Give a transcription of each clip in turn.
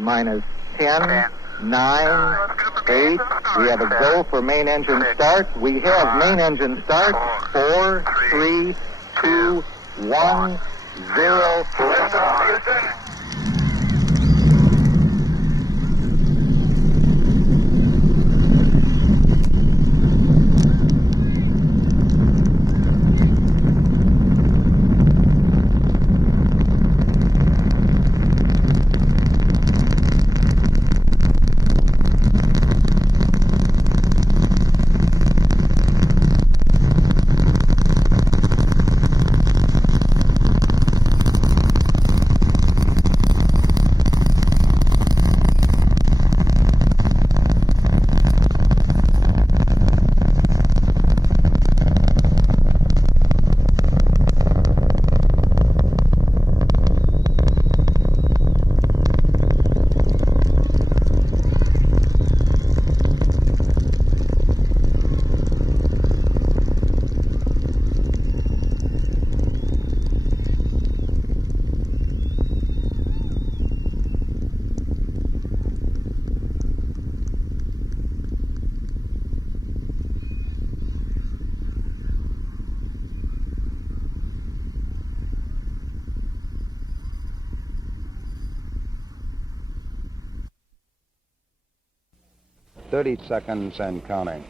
minus 10, 9, 8. We have a go for main engine start. We have main engine start. 4, 3, 2, 1, 0. Seconds and counting.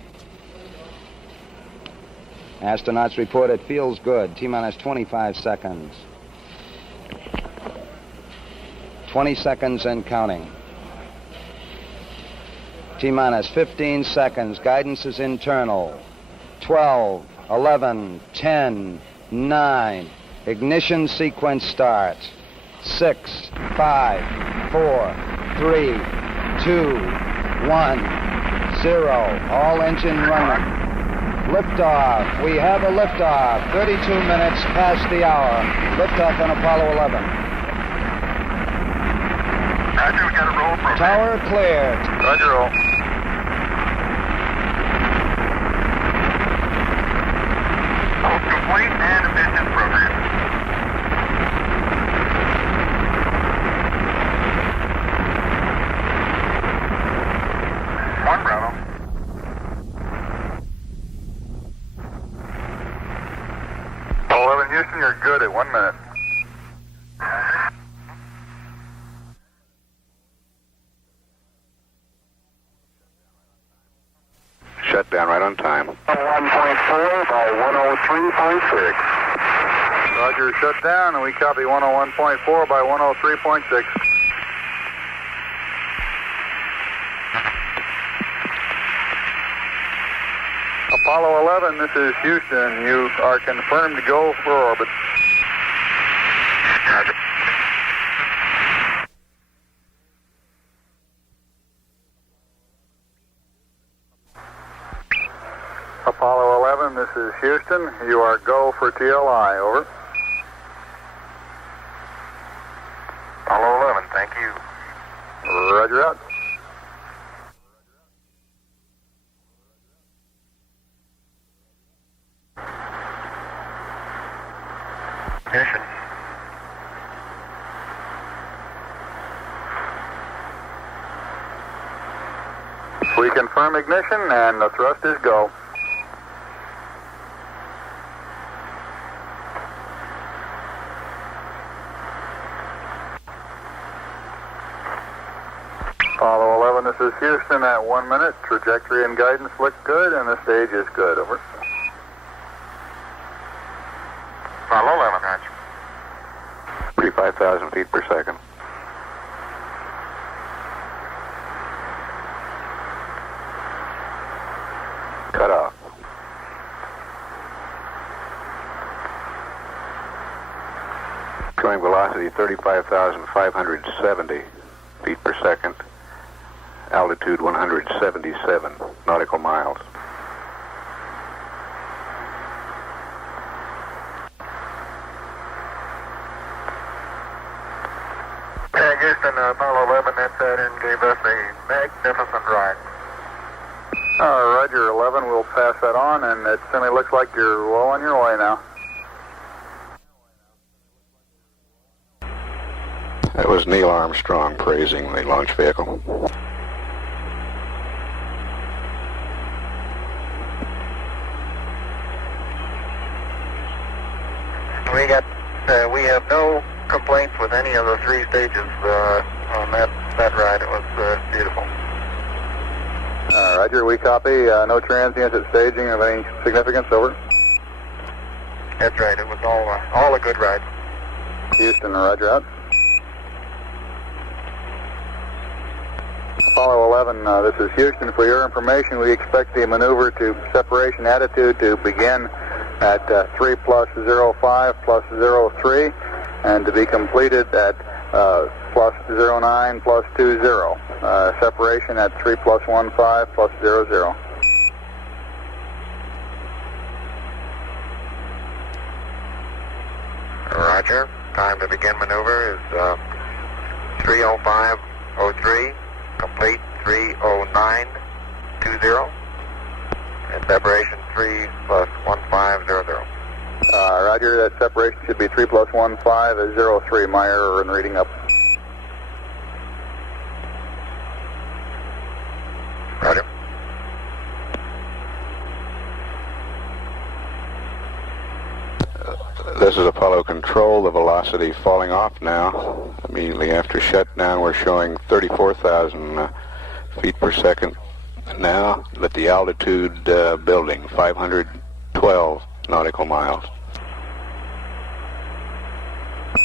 Astronauts report it feels good. T-minus 25 seconds. 20 seconds and counting. T-minus 15 seconds. Guidance is internal. 12, 11, 10, 9. Ignition sequence starts. 6, 5, 4, 3, 2, 1. 0. All engine running. Liftoff. We have a liftoff. 32 minutes past the hour. Liftoff on Apollo 11. Roger, we got a roll program. Tower cleared. Roger, roll. Complete and efficient program. One Bravo. Houston, you're good at 1 minute. Shut down right on time. 1.4 by 103.6. Roger, shut down, and we copy 101.4 by 103.6. Apollo 11, this is Houston. You are confirmed to go for orbit. Roger. Apollo 11, this is Houston. You are go for TLI, over. Apollo 11, thank you. Roger out. Ignition. We confirm ignition, and the thrust is go. Apollo 11, this is Houston at 1 minute. Trajectory and guidance look good, and the stage is good, over. Apollo 11, Roger. 35,000 feet per second. Cut off. Showing velocity 35,570 feet per second. Altitude 177 nautical miles. Houston, Apollo 11, that Saturn gave us a magnificent ride. Roger, 11, we'll pass that on, and it certainly looks like you're well on your way now. That was Neil Armstrong praising the launch vehicle. We have no complaints with any of the 3 stages on that ride. It was beautiful. Roger, we copy. No transients at staging of any significance, over. That's right. It was all a good ride. Houston, roger out. Apollo 11, this is Houston. For your information, we expect the maneuver to separation attitude to begin at 3 plus 05 plus 03 and to be completed at plus 09 plus 20. Separation at 3 plus 15 plus 00. Roger. Time to begin maneuver is 3:05:03. Complete 3:09:20. And separation 3 plus 15:00. Roger, that separation should be 3 plus 15 is 03. My error in reading up. Roger. This is Apollo Control. The velocity falling off now. Immediately after shutdown, we're showing 34,000 feet per second now. At the altitude building, 512 nautical miles.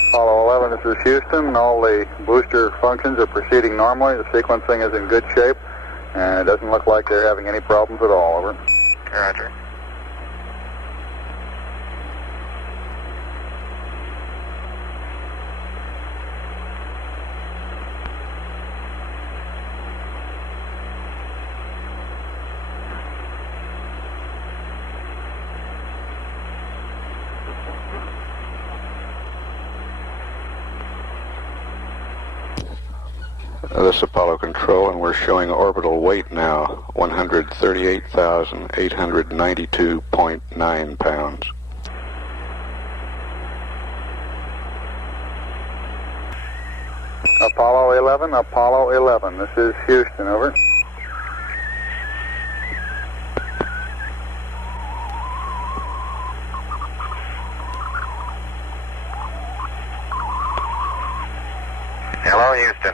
Apollo 11, this is Houston. All the booster functions are proceeding normally. The sequencing is in good shape, and it doesn't look like they're having any problems at all. Over. Roger. This is Apollo Control, and we're showing orbital weight now, 138,892.9 pounds. Apollo 11, this is Houston, over.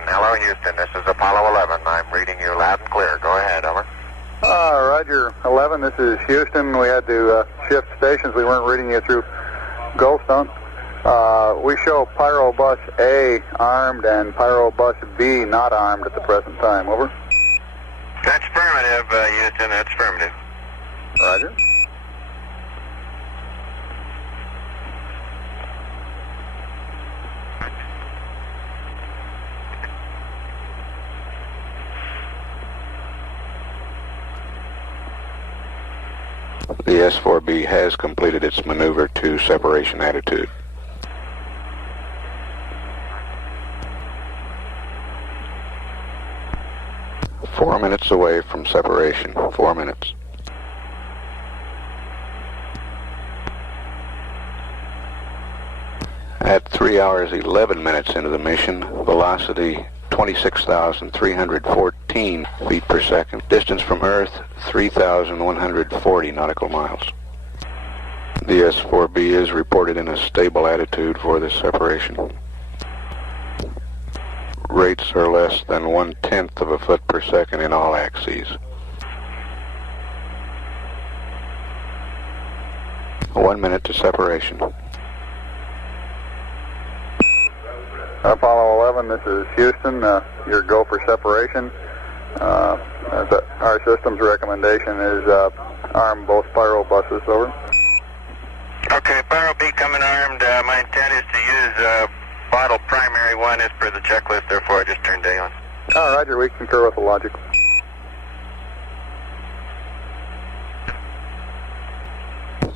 Hello, Houston. This is Apollo 11. I'm reading you loud and clear. Go ahead, over. Roger, 11, this is Houston. We had to shift stations. We weren't reading you through Goldstone. We show Pyrobus A armed and Pyrobus B not armed at the present time. Over. That's affirmative, Houston. That's affirmative. Roger. The S-4B has completed its maneuver to separation attitude. Four minutes away from separation. 4 minutes. At 3 hours 11 minutes into the mission, velocity 26,314 feet per second. Distance from Earth, 3,140 nautical miles. The S-4B is reported in a stable attitude for this separation. Rates are less than 1/10 of a foot per second in all axes. 1 minute to separation. Apollo 11, this is Houston. Your go for separation. Our system's recommendation is arm both Pyrobuses, over. Okay, Pyro B coming armed. My intent is to use bottle primary 1 as per the checklist, therefore I just turned day on. Roger, we concur with the logic.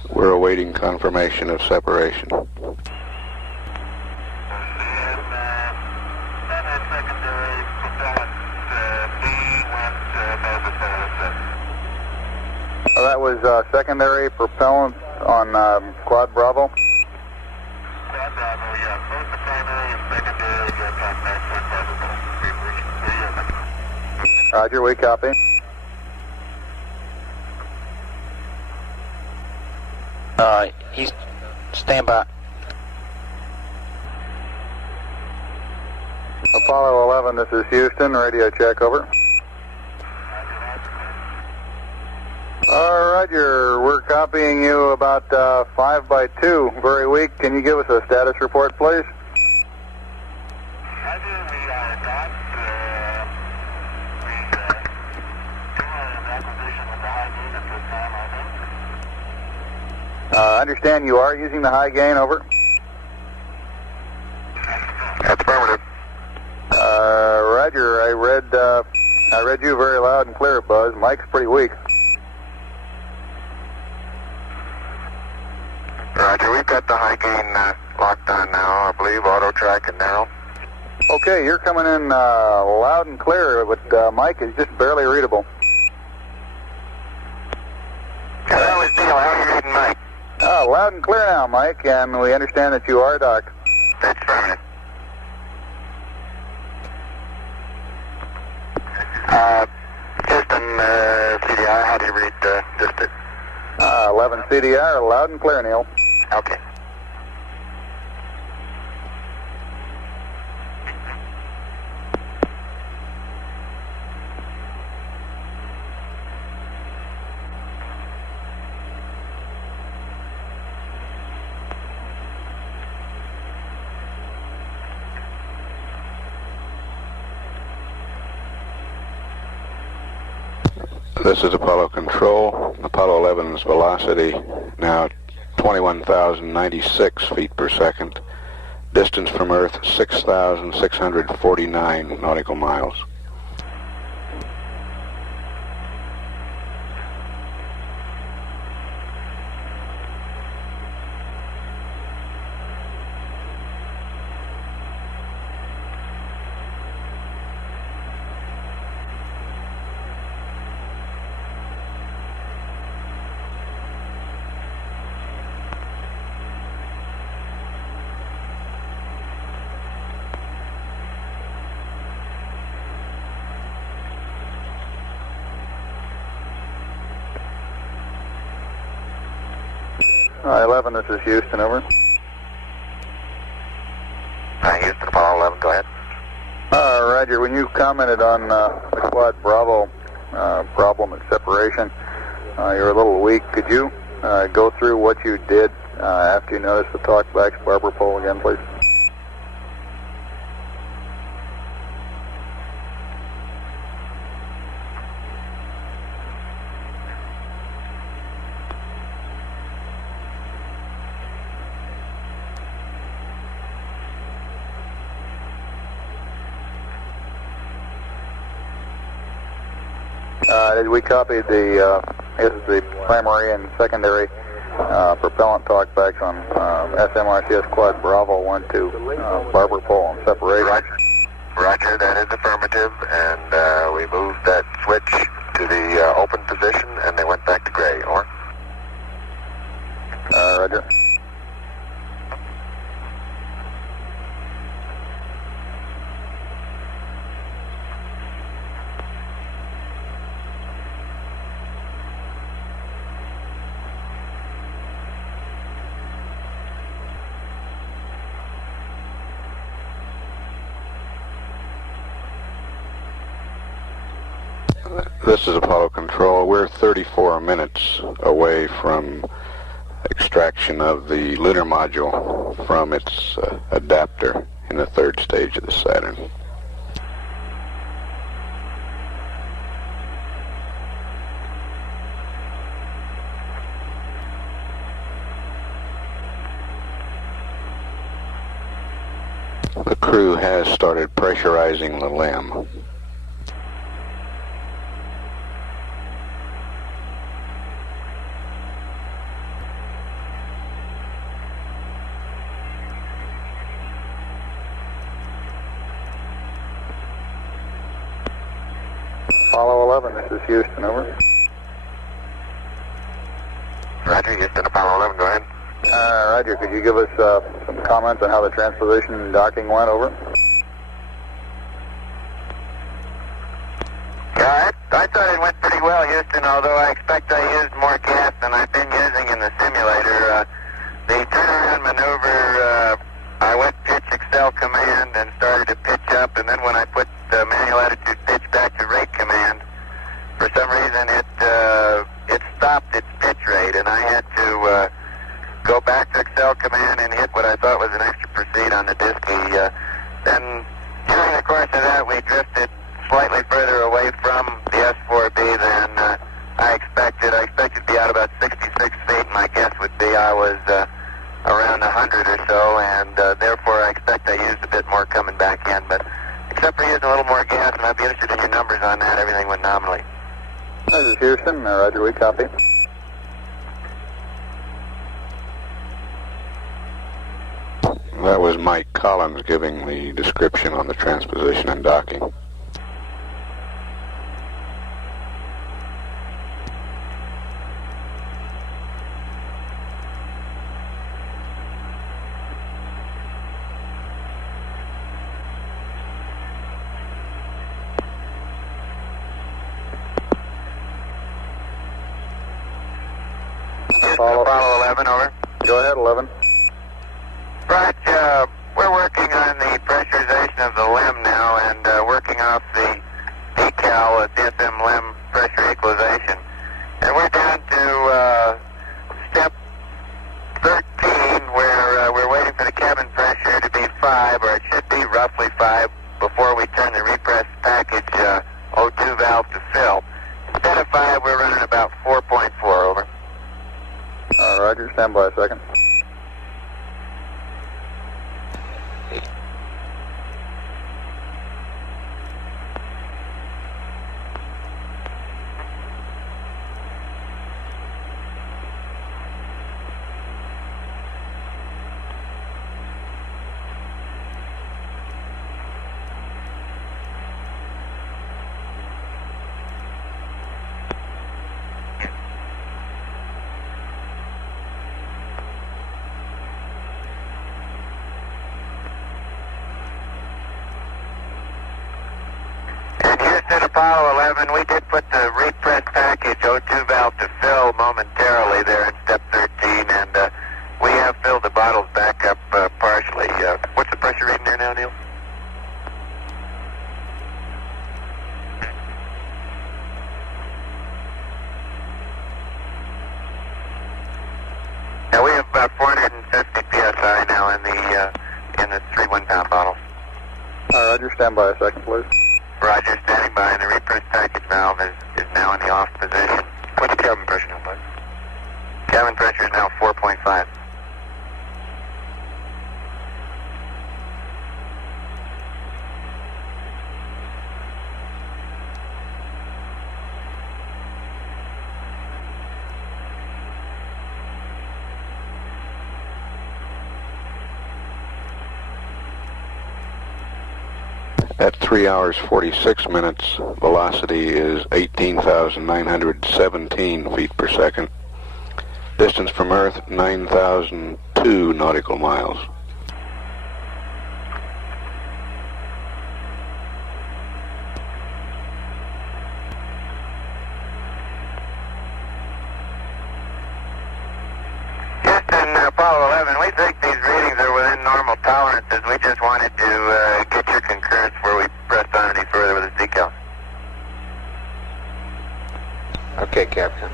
We're awaiting confirmation of separation. That was secondary propellant on Quad Bravo. Quad Bravo, yeah. Both the primary and secondary Roger, we copy. He's stand by. Apollo 11, this is Houston. Radio check, over. Roger, we're copying you about 5 by 2, very weak. Can you give us a status report, please? I understand you are using the high gain, over. That's affirmative. Roger, I read you very loud and clear, Buzz. Mike's pretty weak. Roger, we've got the high gain locked on now, I believe, auto track and narrow. Okay, you're coming in loud and clear, but Mike is just barely readable. That was Neil. How are you reading, Mike? Loud and clear now, Mike, and we understand that you are docked. That's affirmative. System CDR, how do you read distance? 11 CDR, loud and clear, Neil. Okay. This is Apollo Control. Apollo 11's velocity now 21,096 feet per second. Distance from Earth 6,649 nautical miles. Hi, 11, this is Houston, over. Hi, Houston, Apollo 11, go ahead. Roger, when you commented on the Quad Bravo problem at separation, you're a little weak. Could you go through what you did after you noticed the talkback's barber pole again, please? We copied the primary and secondary propellant talkbacks on SMRCS Quad Bravo 1-2 barber pole and separation. Roger, that is affirmative, and we moved that switch to the open position, and they went back to gray, over. Roger. This is Apollo Control. We're 34 minutes away from extraction of the lunar module from its adapter in the third stage of the Saturn. The crew has started pressurizing the LEM. Apollo 11, this is Houston, over. Roger, Houston, Apollo 11, go ahead. Roger, could you give us some comments on how the transposition and docking went, over? Yeah, I thought it went pretty well, Houston, although I expect I used more gas than I've been using in the simulator. The turnaround maneuver, I went pitch Excel command and started to pitch up, and then when I put the manual attitude pitch back to rate command, for some reason it stopped its pitch rate, and I had to go back to Excel command and hit what I thought was an extra proceed on the diskey. Then during the course of that, we drifted slightly further away from the S4B than I expected. I expected to be out about 66 feet. My guess would be I was around 100 or so, and therefore I expect I used a bit more coming back in. But except for using a little more gas, and I'd be interested in your numbers on that, everything went nominally. This is Houston. Roger, we copy. That was Mike Collins giving the description on the transposition and docking. Apollo 11, over. Go ahead, 11. Right, we're working on the pressurization of the LEM now and working off the decal DSM LEM pressure equalization. And we're down to step 13 where we're waiting for the cabin pressure to be 5, or it should be roughly 5, before we turn the repress package O2 valve to fill. Instead of 5, we're running about 4.4, over. Roger, stand by a second. Apollo 11, we did put the repress package O2 valve to fill momentarily there in step 13, and we have filled the bottles back up partially. What's the pressure reading there now, Neil? Now we have about 450 psi now in the 3 1-pound bottles. Roger, stand by a second, please. Roger, standing by, and the repress package valve is now in the off position. What's the cabin pressure now, bud? Cabin pressure is now 4.5. At 3 hours 46 minutes, velocity is 18,917 feet per second. Distance from Earth, 9,002 nautical miles. Houston, Apollo 11, we think these readings are within normal tolerances. We just wanted to get your concurrence before we pressed on any further with this decal. Okay, Captain.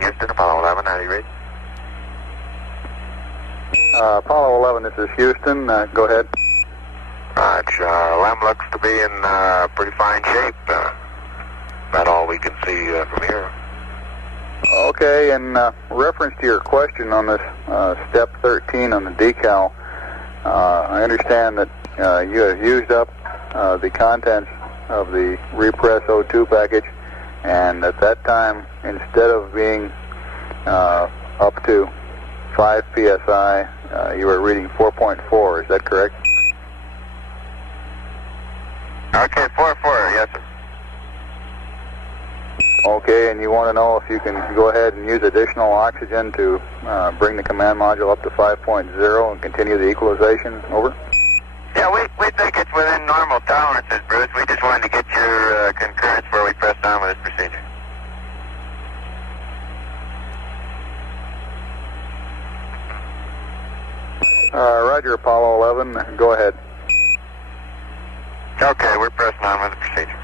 Houston, Apollo 11, how do you read? Apollo 11, this is Houston. Go ahead. Right, LEM looks to be in pretty fine shape. About all we can see from here. Okay, in reference to your question on this step 13 on the decal, I understand that you have used up the contents of the repress O2 package, and at that time, instead of being up to 5 psi. You were reading 4.4, is that correct? Okay, 4-4, yes, sir. Okay, and you want to know if you can go ahead and use additional oxygen to bring the command module up to 5.0 and continue the equalization? Over. Yeah, we think it's within normal tolerances, Bruce. We just wanted to get your concurrence before we pressed on with this procedure. Roger, Apollo 11, go ahead. Okay, we're pressing on with the procedure.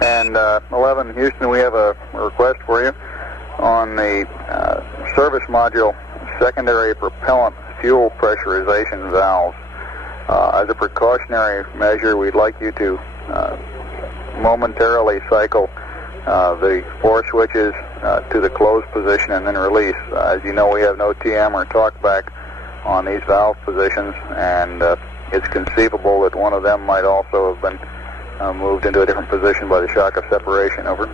And 11, Houston, we have a request for you on the service module secondary propellant fuel pressurization valves. As a precautionary measure, we'd like you to momentarily cycle the 4 switches to the closed position and then release. As you know, we have no TM or talkback on these valve positions, and it's conceivable that one of them might also have been moved into a different position by the shock of separation. Over.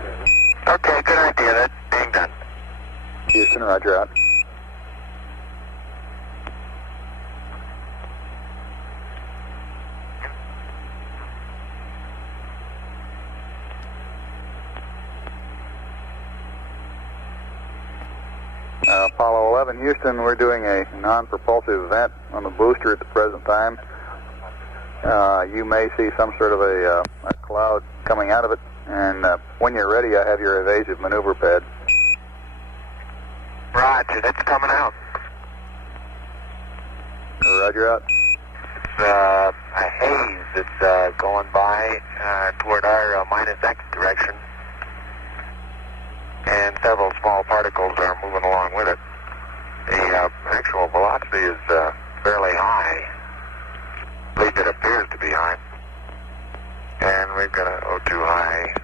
Okay, good idea. That's being done. Houston, roger out. Apollo 11, Houston, we're doing a non-propulsive vent on the booster at the present time. You may see some sort of a cloud coming out of it, and when you're ready, I have your evasive maneuver pad. Roger, that's coming out. Roger out. It's a haze that's going by toward our minus X direction, and several small particles are moving along with it. The actual velocity is fairly high. At least it appears to be high. And we've got an O2 high,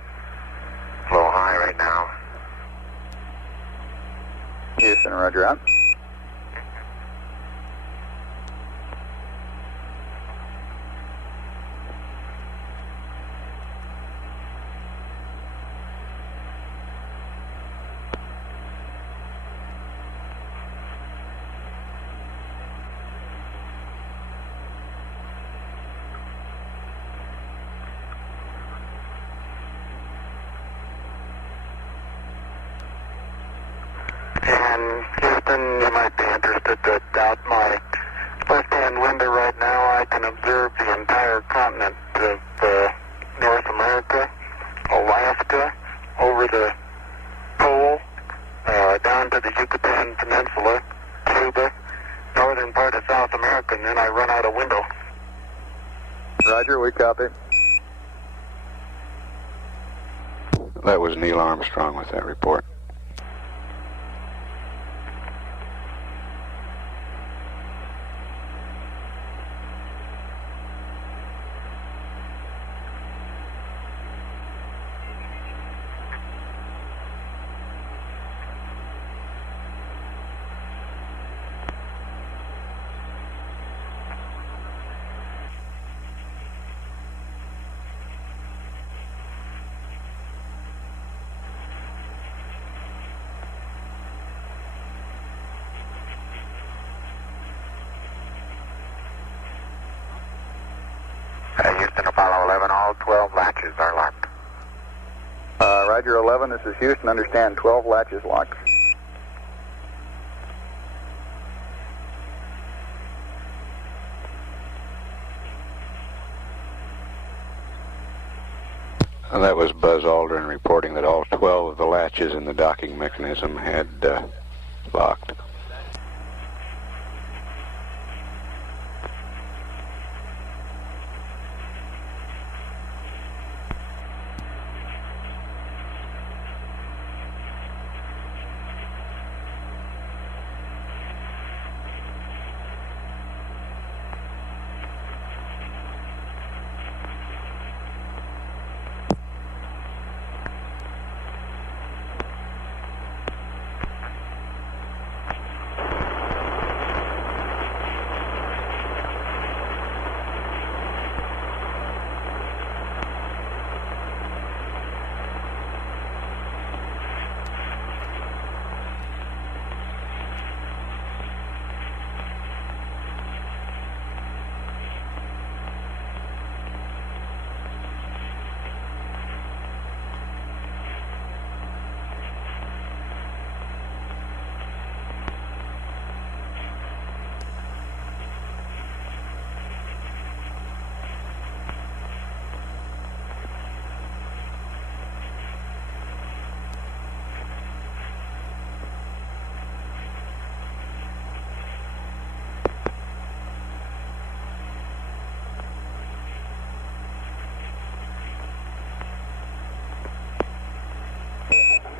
low high right now. Houston, roger out. And Houston, you might be interested to doubt my left-hand window right now. I can observe the entire continent of North America, Alaska, over the pole, down to the Yucatan Peninsula, Cuba, northern part of South America, and then I run out a window. Roger, we copy. That was Neil Armstrong with that report. Houston, Apollo 11, all 12 latches are locked. Roger 11, this is Houston, understand 12 latches locked. That was Buzz Aldrin reporting that all 12 of the latches in the docking mechanism had locked.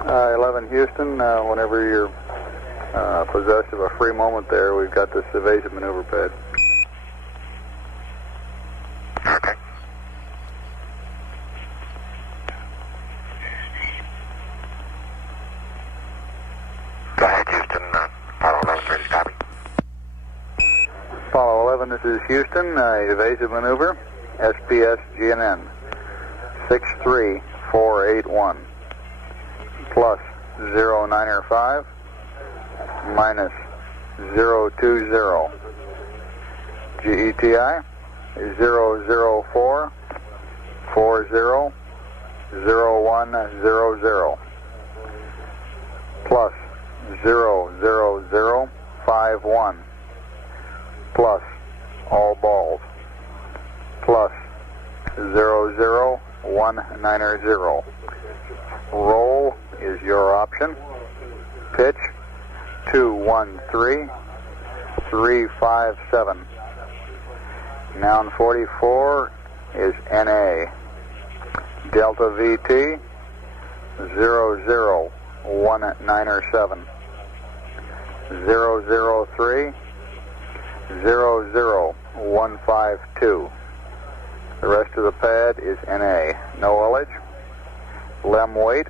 11 Houston, whenever you're possessed of a free moment there, we've got this evasive maneuver pad. Okay. Go ahead, Houston. Apollo 11, ready to copy. Apollo 11, this is Houston, evasive maneuver, SPS GNN, 63481, plus 095, minus 020, GETI, 004, 40, 0100, plus 00051, plus all balls, plus 00190. Roll is your option. Pitch 213357. Noun 44 is NA. Delta VT 00197. 003 00152. The rest of the pad is NA. No ullage. Lem weight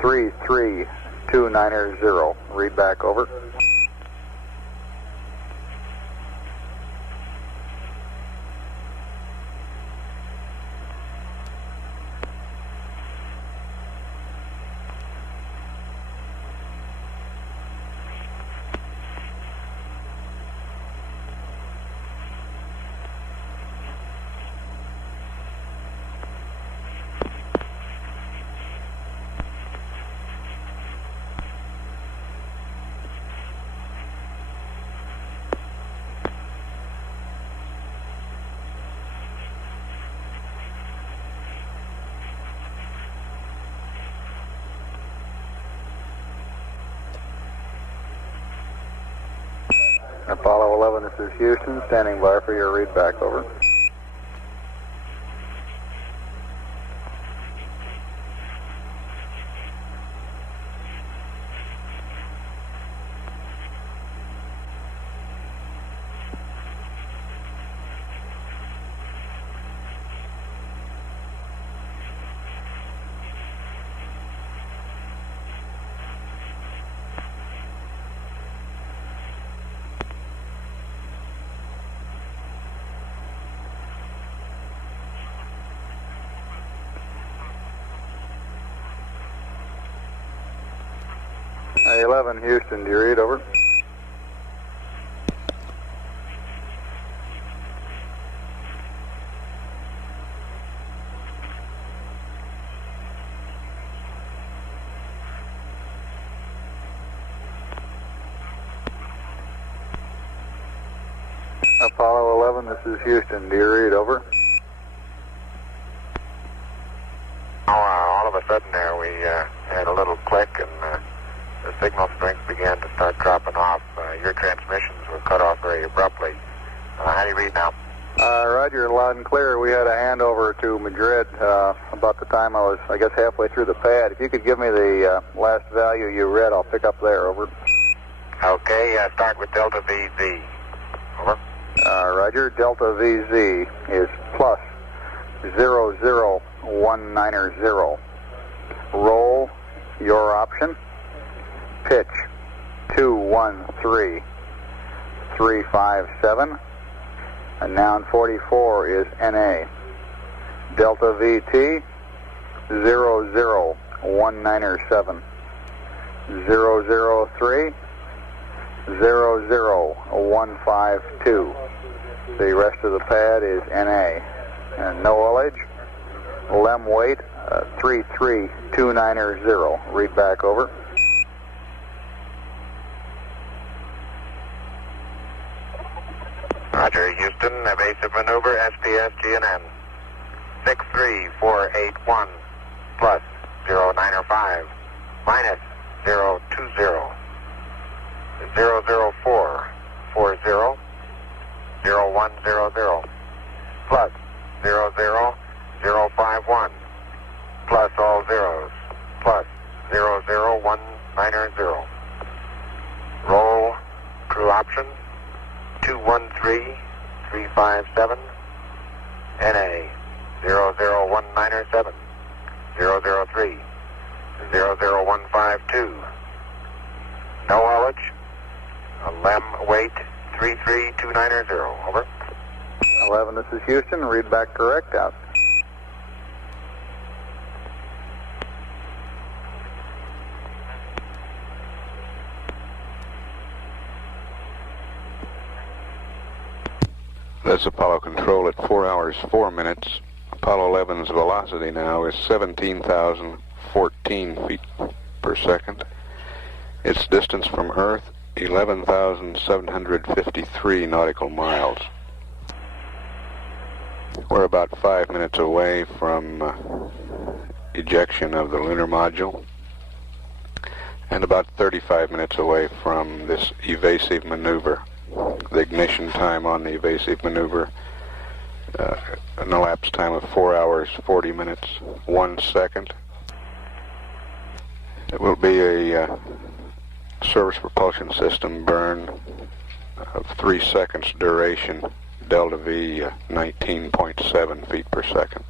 33290. Read back over. Apollo 11, this is Houston, standing by for your read back, over. Hey, 11 Houston, do you read, over? Apollo 11, this is Houston, do you read, over? All of a sudden there we had a little click and the signal strength began to start dropping off. Your transmissions were cut off very abruptly. How do you read now? Roger, loud and clear. We had a handover to Madrid about the time I was, I guess, halfway through the pad. If you could give me the last value you read, I'll pick up there, over. Okay, start with Delta VZ. Over. Roger, Delta VZ is plus 00190. Roll, your option. Pitch 213357. And noun 44 is NA. Delta VT 00197. 003 00152. The rest of the pad is NA. And no ullage. Lem weight 33290. Read back, over. Roger, Houston, evasive maneuver, SPS GNN. 63481 plus 095 minus 020 004 40 0100 plus 00051 plus all zeros plus 00190. Roll crew option 213357 NA 00197 003 00152. No haulage. LEM weight 33290. Over. 11, this is Houston. Read back correct. Out. That's Apollo Control at 4 hours 4 minutes. Apollo 11's velocity now is 17,014 feet per second. Its distance from Earth, 11,753 nautical miles. We're about 5 minutes away from ejection of the lunar module, and about 35 minutes away from this evasive maneuver. The ignition time on the evasive maneuver, an elapsed time of 4 hours, 40 minutes, 1 second. It will be a service propulsion system burn of 3 seconds duration, delta V 19.7 feet per second.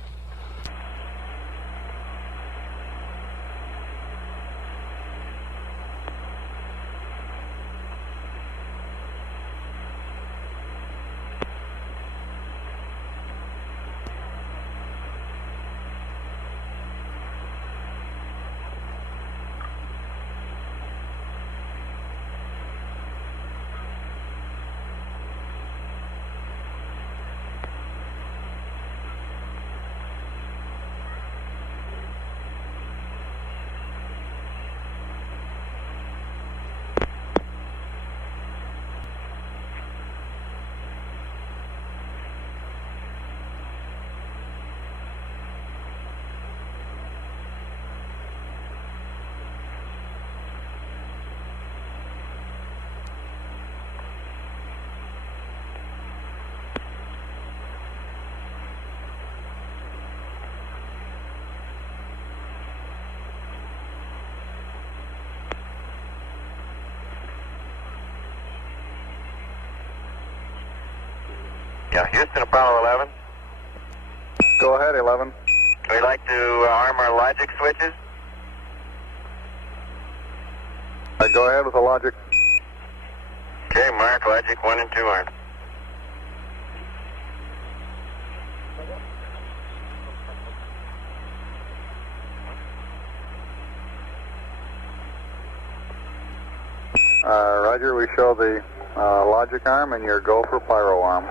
Yeah, Houston, Apollo 11. Go ahead, 11. We'd like to arm our logic switches. Go ahead with the logic. Okay, mark logic 1 and 2 armed. Roger, we show the logic arm and your go for pyro arm.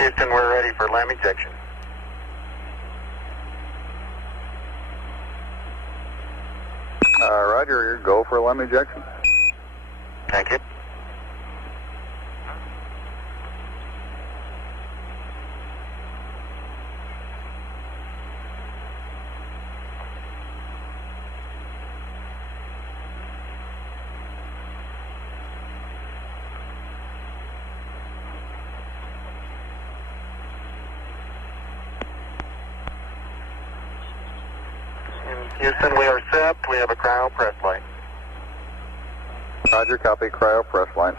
Houston, we're ready for LAM ejection. Roger, go for LEM ejection. Thank you. Houston, we are set. We have a cryo press light. Roger, copy, cryo press line.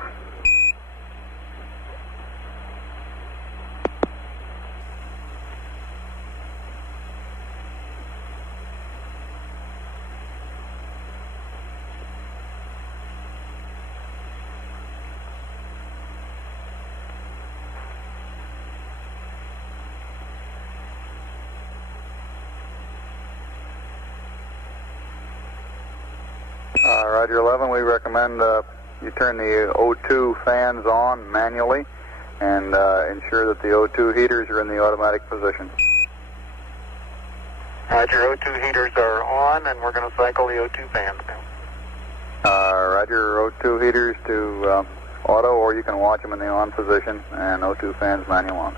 Roger 11, we recommend you turn the O2 fans on manually and ensure that the O2 heaters are in the automatic position. Roger, O2 heaters are on, and we're going to cycle the O2 fans now. Roger, O2 heaters to auto, or you can watch them in the on position, and O2 fans manual on.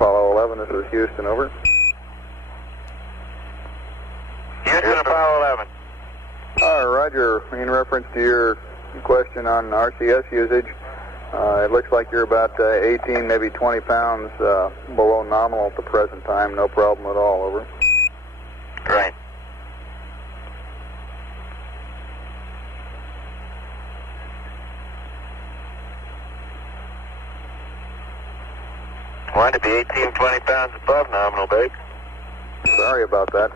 Apollo 11, this is Houston, over. Houston, Apollo 11. Roger. In reference to your question on RCS usage, it looks like you're about 18, maybe 20 pounds below nominal at the present time. No problem at all, over. Right. Want to be 18, 20 pounds above nominal, babe. Sorry about that.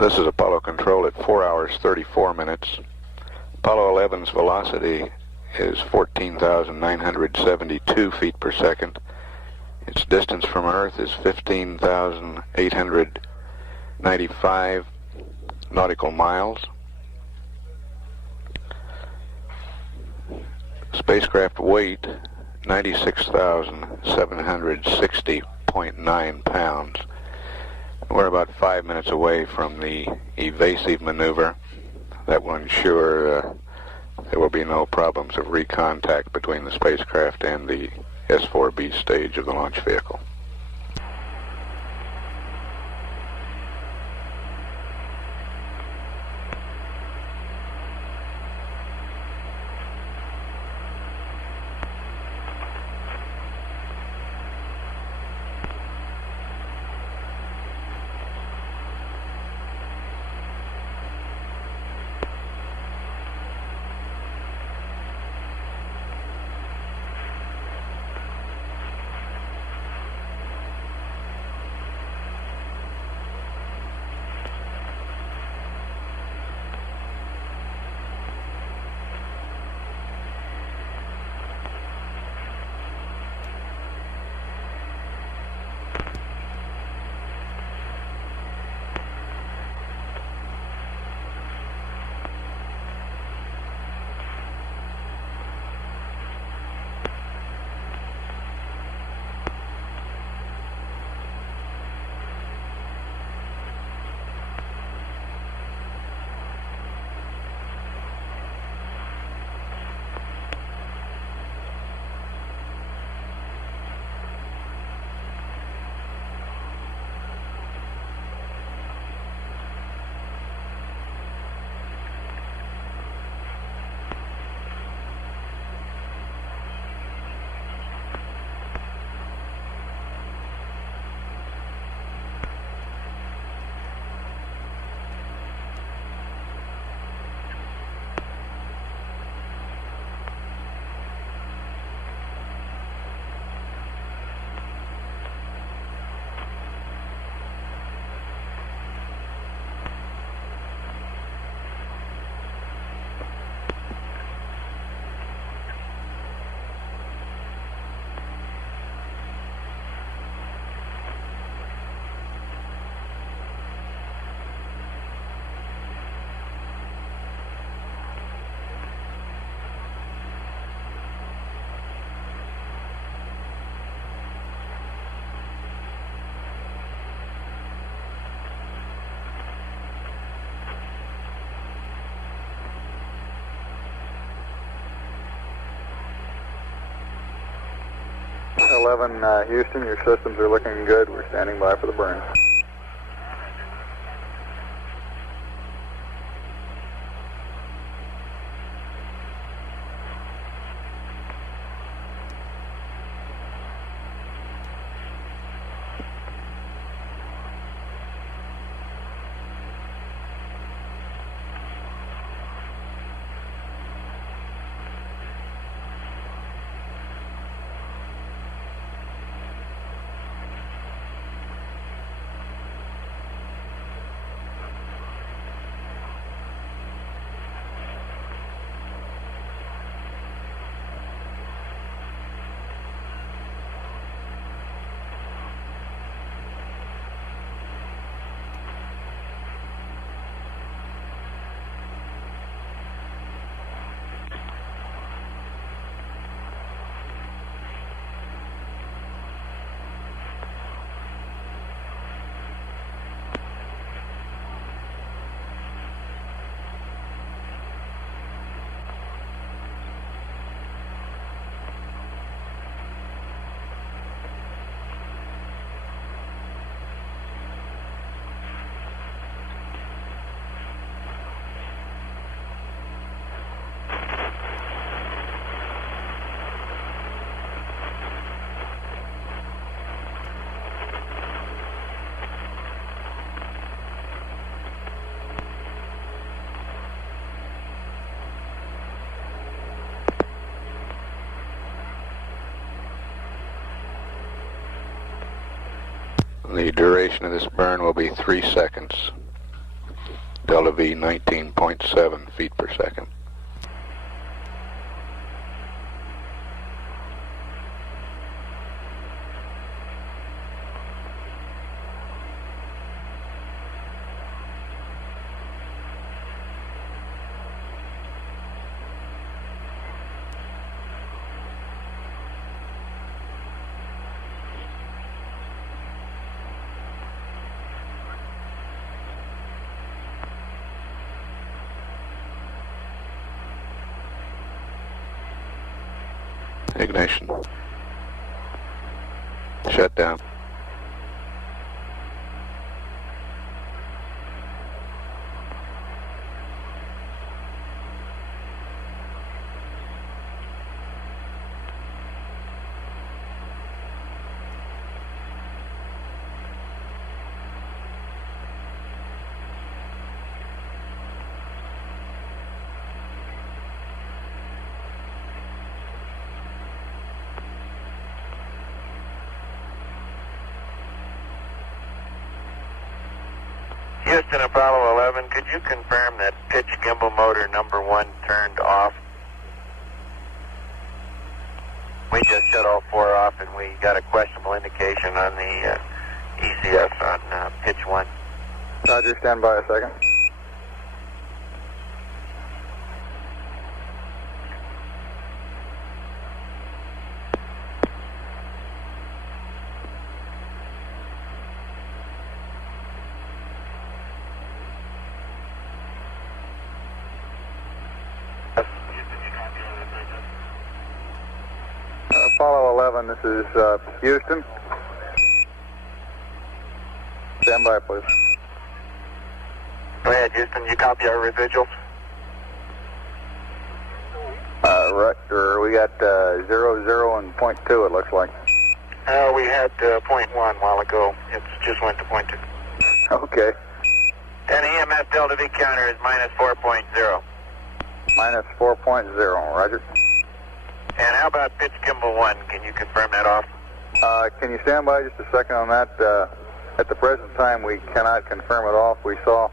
This is Apollo Control at 4 hours 34 minutes. Apollo 11's velocity is 14,972 feet per second. Its distance from Earth is 15,895 nautical miles. Spacecraft weight, 96,760.9 pounds. We're about 5 minutes away from the evasive maneuver that will ensure there will be no problems of recontact between the spacecraft and the S-4B stage of the launch vehicle. 11, Houston, your systems are looking good. We're standing by for the burn. The duration of this burn will be 3 seconds. Delta V 19.7 feet per second. Ignition. Shut down. Houston, Apollo 11, could you confirm that pitch gimbal motor number 1 turned off? We just shut all 4 off and we got a questionable indication on the ECS on pitch 1. Roger, stand by a second. Apollo 11, this is Houston. Stand by, please. Go ahead, Houston. You copy our residuals? Right, we got 00 and .2, it looks like. We had .1 a while ago. It just went to .2. Okay. And the EMS Delta V counter is minus 4.0. Minus 4.0, roger. And how about pitch gimbal 1? Can you confirm that off? Can you stand by just a second on that? At the present time, we cannot confirm it off. We saw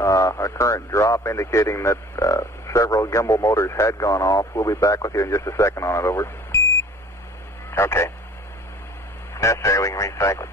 a current drop indicating that several gimbal motors had gone off. We'll be back with you in just a second on it, over. Okay. If necessary, we can recycle it.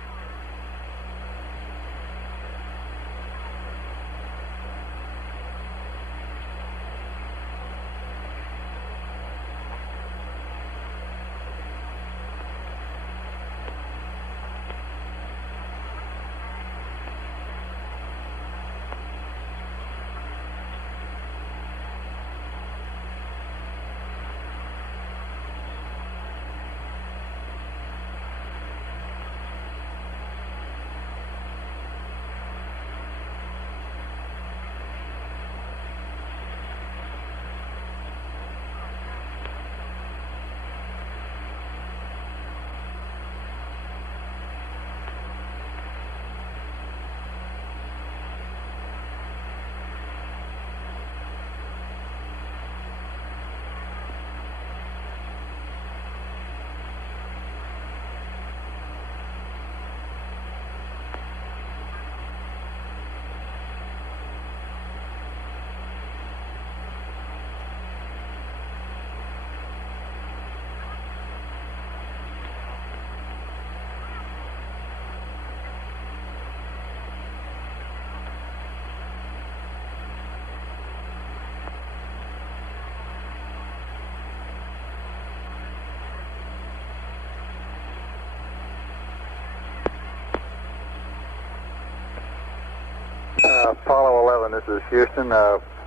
Apollo 11, this is Houston.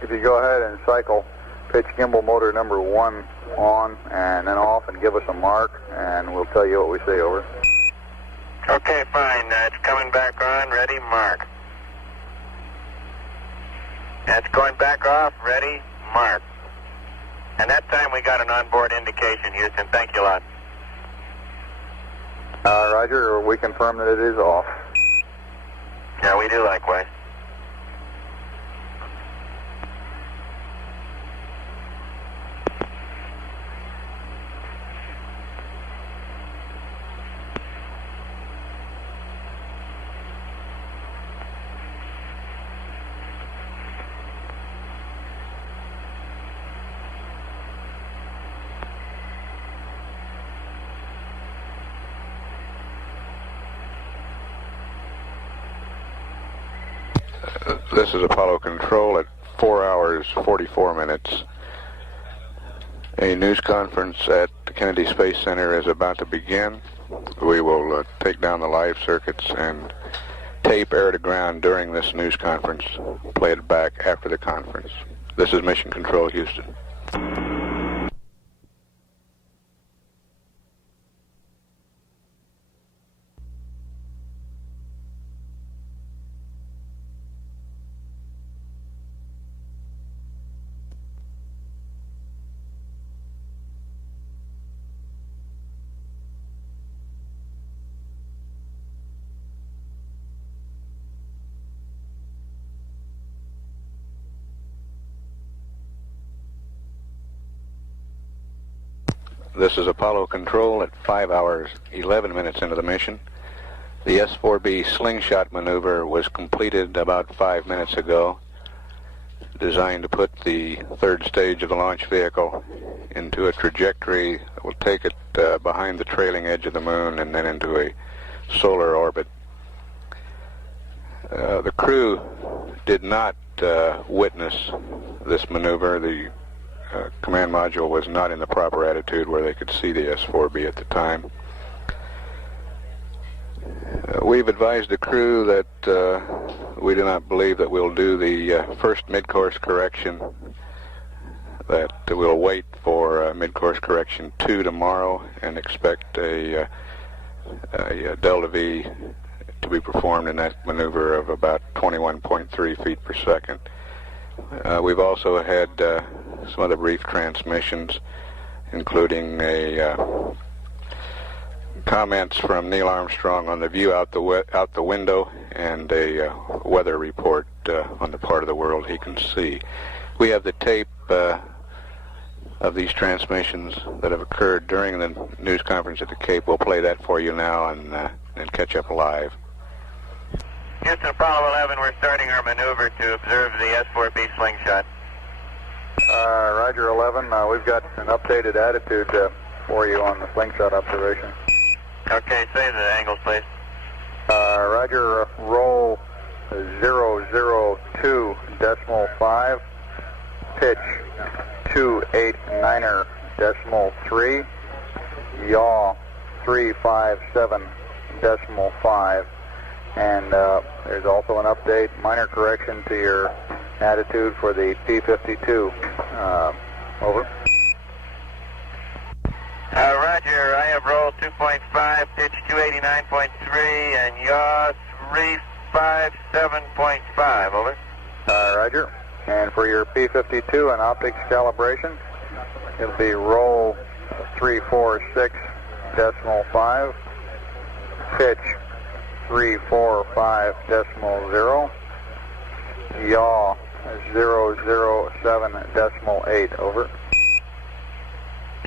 If you go ahead and cycle pitch gimbal motor number 1 on and then off and give us a mark, and we'll tell you what we say, over. Okay, fine. It's coming back on. Ready, mark. That's going back off. Ready, mark. And that time we got an onboard indication, Houston. Thank you a lot. Roger, we confirm that it is off. Yeah, we do likewise. This is Apollo Control at 4 hours, 44 minutes. A news conference at the Kennedy Space Center is about to begin. We will take down the live circuits and tape air to ground during this news conference, play it back after the conference. This is Mission Control, Houston. This is Apollo Control at 5 hours, 11 minutes into the mission. The S-4B slingshot maneuver was completed about 5 minutes ago, designed to put the third stage of the launch vehicle into a trajectory that will take it behind the trailing edge of the moon and then into a solar orbit. The crew did not witness this maneuver. The command module was not in the proper attitude where they could see the S-4B at the time. We've advised the crew that we do not believe that we'll do the first mid-course correction, that we'll wait for mid-course correction 2 tomorrow and expect a delta V to be performed in that maneuver of about 21.3 feet per second. We've also had some other brief transmissions, including comments from Neil Armstrong on the view out the window and a weather report on the part of the world he can see. We have the tape of these transmissions that have occurred during the news conference at the Cape. We'll play that for you now and catch up live. Houston, Apollo 11, we're starting our maneuver to observe the S-4B slingshot. Roger 11, we've got an updated attitude for you on the slingshot observation. Okay, say the angles, please. Roger, roll 002.5, pitch 289.3, yaw 357.5, and there's also an update, minor correction to your attitude for the P-52. Over. Roger, I have roll 2.5, pitch 289.3, and yaw 357.5. Over. Roger. And for your P-52 and optics calibration, it'll be roll 346.5, pitch 345.0, yaw 007.8. Over.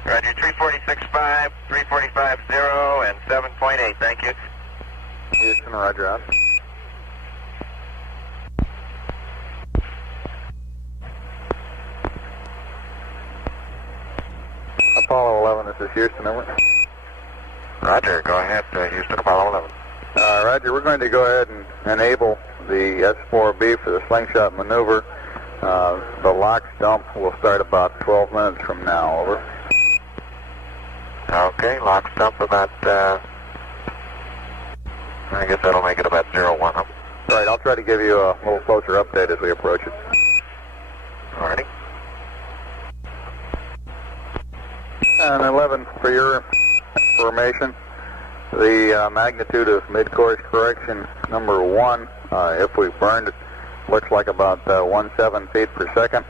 Roger, 346.5, 345.0, and 7.8. Thank you. Houston, roger out. Apollo 11, this is Houston, over. Roger, go ahead, Houston, Apollo 11. Roger, we're going to go ahead and enable the S-4B for the slingshot maneuver. The lock dump will start about 12 minutes from now, over. Okay, lock stump about, I guess that'll make it about 01. Right, I'll try to give you a little closer update as we approach it. Alrighty. And 11, for your information, the magnitude of mid-course correction number 1, if we burned it, looks like about 17 feet per second.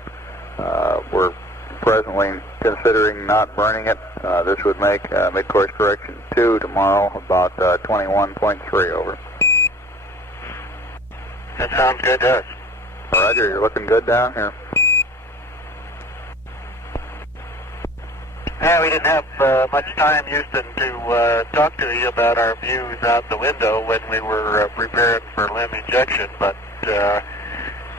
We're presently considering not burning it. This would make mid-course correction 2 tomorrow about 21.3 over. That sounds good to us. Roger, you're looking good down here. Yeah, we didn't have much time, Houston, to talk to you about our views out the window when we were preparing for limb ejection, but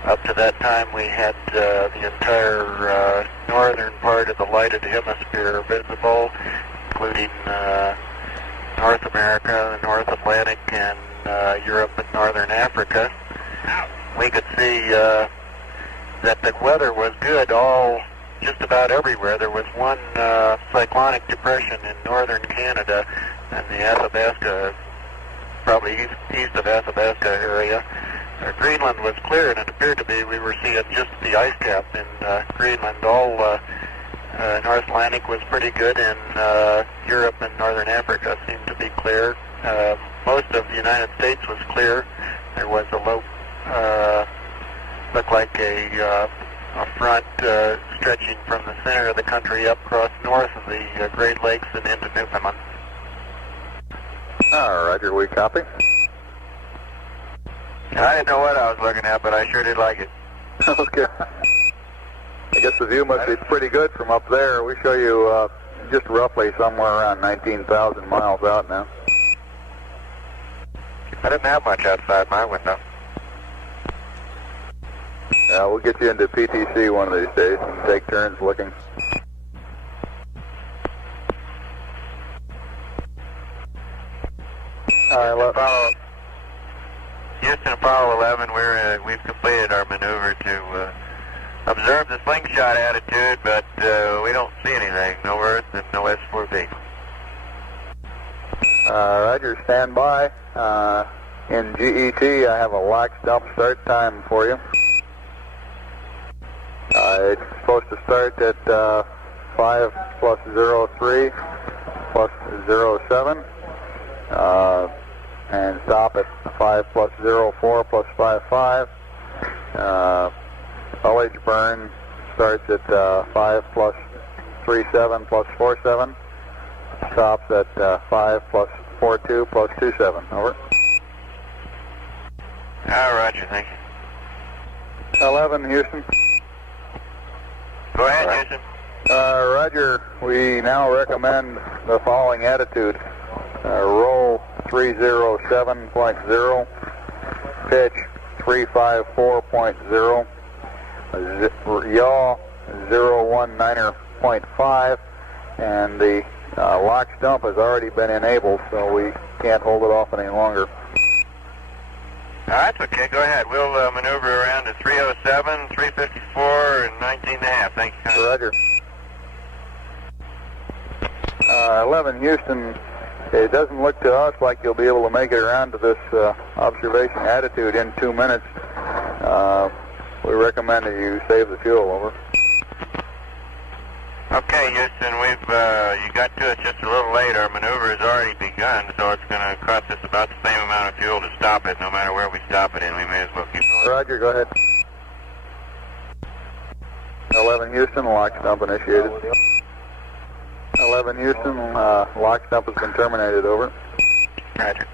up to that time we had the entire northern part of the lighted hemisphere visible, including North America, the North Atlantic, and Europe and Northern Africa. We could see that the weather was good just about everywhere. There was one cyclonic depression in northern Canada and the Athabasca, probably east of Athabasca area. Greenland was clear, and it appeared to be we were seeing just the ice cap in Greenland. All North Atlantic was pretty good, and Europe and Northern Africa seemed to be clear. Most of the United States was clear. There was a low, looked like a front stretching from the center of the country up across north of the Great Lakes and into Newfoundland. Roger, we copy. I didn't know what I was looking at, but I sure did like it. Okay. I guess the view must be pretty good from up there. We show you just roughly somewhere around 19,000 miles out now. I didn't have much outside my window. We'll get you into PTC one of these days and take turns looking. Houston, Apollo 11, we've completed our maneuver to observe the slingshot attitude, but we don't see anything. No Earth and no S4B. Roger, stand by. In GET, I have a lock stop start time for you. It's supposed to start at 5 plus 03 plus 07 and stop at 5 plus 04 plus 55. Ullage burn starts at 5 plus 37 plus 47. Stops at 5 plus 42 plus 27. Over. Roger, thank you. 11, Houston. Go ahead, Houston. Roger, we now recommend the following attitude. Roll 307.0, pitch 354.0, yaw 019.5, and the lock stump has already been enabled, so we can't hold it off any longer. That's okay, go ahead. We'll maneuver around to 307, 354, and 19.5. Thank you. Roger. 11, Houston. It doesn't look to us like you'll be able to make it around to this observation attitude in 2 minutes. We recommend that you save the fuel. Over. Okay, Houston, you got to us just a little late. Our maneuver has already begun, so it's going to cost us about the same amount of fuel to stop it. No matter where we stop it in, we may as well keep going. Roger, go ahead. 11, Houston, lock stump initiated. 11, Houston, lock stump has been terminated. Over. Roger.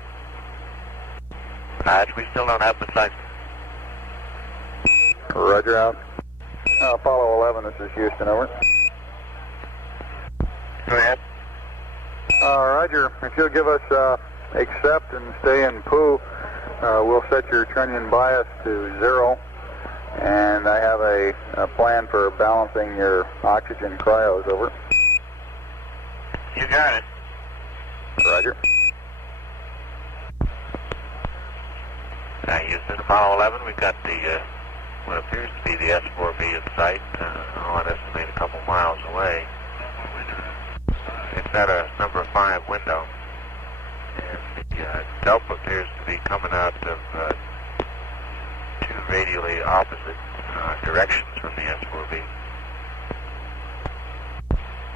Roger, we still don't have the sight. Roger, out. Apollo 11, this is Houston. Over. Go ahead. Roger, if you'll give us accept and stay in POO, we'll set your trunnion bias to 0, and I have a plan for balancing your oxygen cryos. Over. You got it. Roger. Houston, Apollo 11, we've got the what appears to be the S4B in sight. I'd estimate a couple miles away. It's at a number 5 window, and the Delta appears to be coming out of two radially opposite directions from the S4B.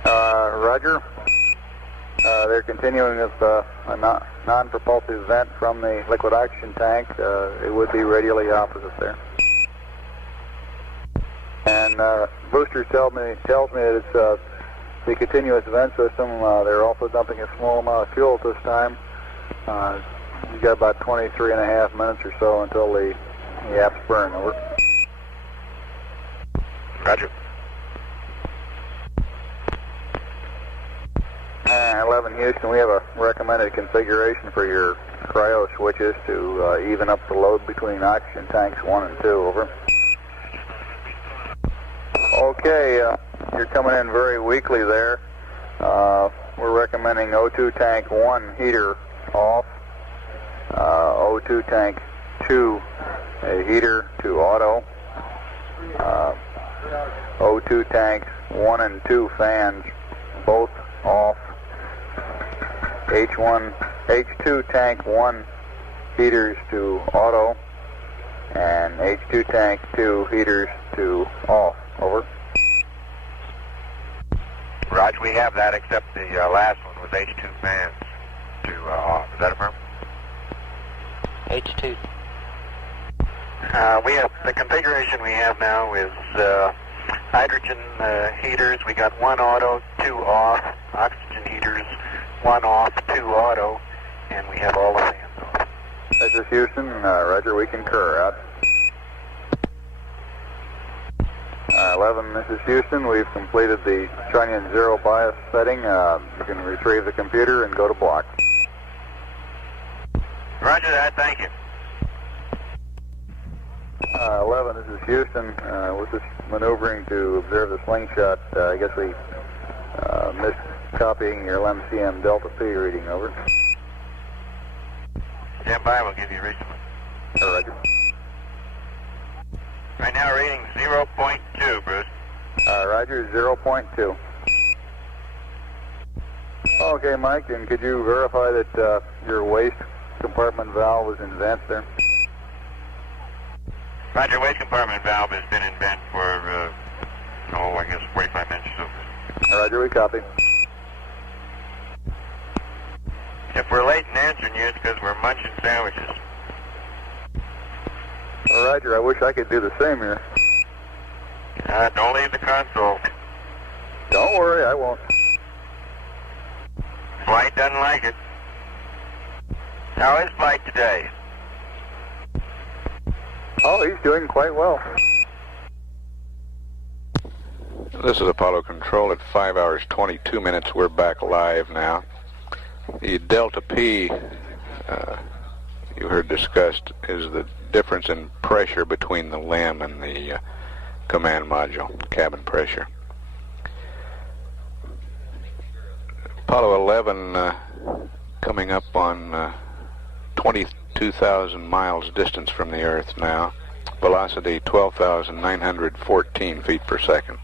Roger. They're continuing with a non-propulsive vent from the liquid oxygen tank. It would be radially opposite there. And booster tells me that it's the continuous vent system. They're also dumping a small amount of fuel at this time. You've got about 23 and a half minutes or so until the apps burn. Over. Roger. 11 Houston, we have a recommended configuration for your cryo switches to even up the load between oxygen tanks 1 and 2. Over. Okay, you're coming in very weakly there. We're recommending O2 tank 1 heater off, O2 tank 2 a heater to auto, O2 tanks 1 and 2 fans both off, H2 tank 1 heaters to auto, and H2 tank 2 heaters to off. Over. Roger, we have that, except the last one was H2 fans to off. Is that affirmed? H2. We have the configuration we have now is hydrogen heaters. We got 1 auto, 2 off. Oxygen heaters, 1 off, 2 auto, and we have all the fans off. This is Houston. Roger, we concur. Out. 11, this is Houston. We've completed the Cheyenne zero bias setting. You can retrieve the computer and go to block. Roger that, thank you. 11, this is Houston. We're just maneuvering to observe the slingshot. I guess we missed copying your LMCM Delta P reading. Over. Stand by, we'll give you a reading. Roger. Right now, reading 0.2, Bruce. Roger, 0.2. Okay, Mike, and could you verify that your waste compartment valve is in vent there? Roger, waste compartment valve has been in vent for, I guess 45 minutes or so. Roger, we copy. If we're late in answering you, it's because we're munching sandwiches. Roger, I wish I could do the same here. Don't leave the console. Don't worry, I won't. Flight doesn't like it. How is flight today? Oh, he's doing quite well. This is Apollo Control at 5 hours 22 minutes. We're back live now. The Delta P you heard discussed is the difference in pressure between the LEM and the command module, cabin pressure. Apollo 11 coming up on 22,000 miles distance from the Earth now. Velocity 12,914 feet per second.